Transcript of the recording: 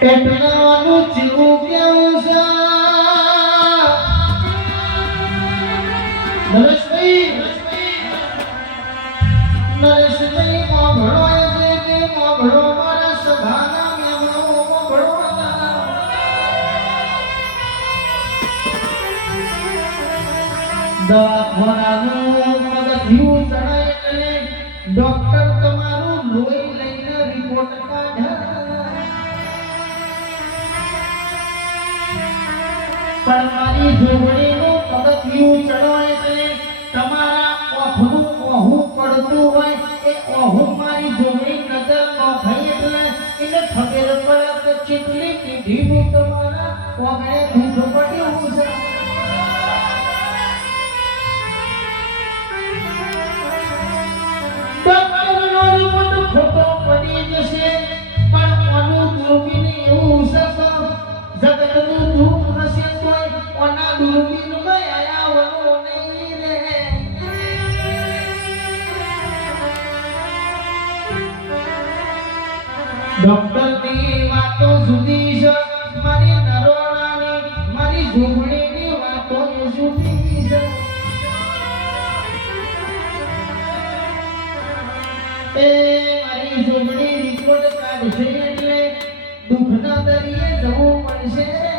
પેટનાનું જીવું કેવું છે નરેશભાઈ નરેશભાઈ મોભળો છે કે મોભળો મારા સભાના મેમણો મોભળો દવાખાનાનું પગથિયું પરમારી જોગણીનું પગથિયું ચડવાય છે, તમારા ઓઠનું ઓહું પડતું હોય એ ઓહું મારી જોગણી નજર ન થઈ એટલે એને ખબર પડે કે ચીટલી કીધી હું તમારા ઓગણે દૂધ પડ્યું છે. ડોક્ટરની વાતો સુધી છે. મારી નરોણાની, મારી ઘૂંઘણીની વાતો સુધી છે. એ મારી ઘૂંઘણી રિપોર્ટ કાઢશે એટલે દુઃખના દરિયે જવું પડશે.